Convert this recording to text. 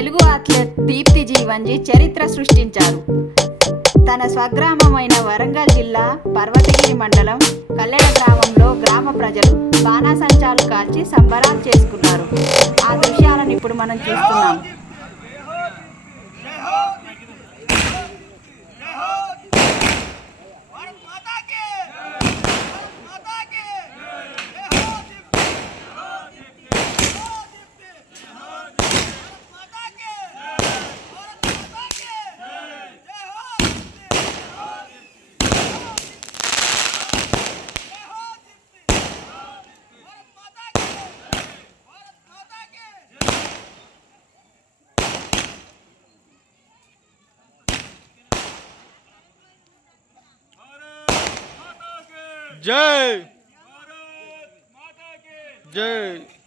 Telugu athlete Deepti Jeevanji చరిత్ర సృష్టించారు. తన స్వగ్రామమైన వరంగల్ జిల్లా పర్వతగిరి మండలం కల్లెడ గ్రామంలో గ్రామ ప్రజలు బాణాసంచాలు కాల్చి సంబరాలు చేసుకున్నారు. ఆ దృశ్యాలను ఇప్పుడు మనం చూస్తున్నాం. जय जय।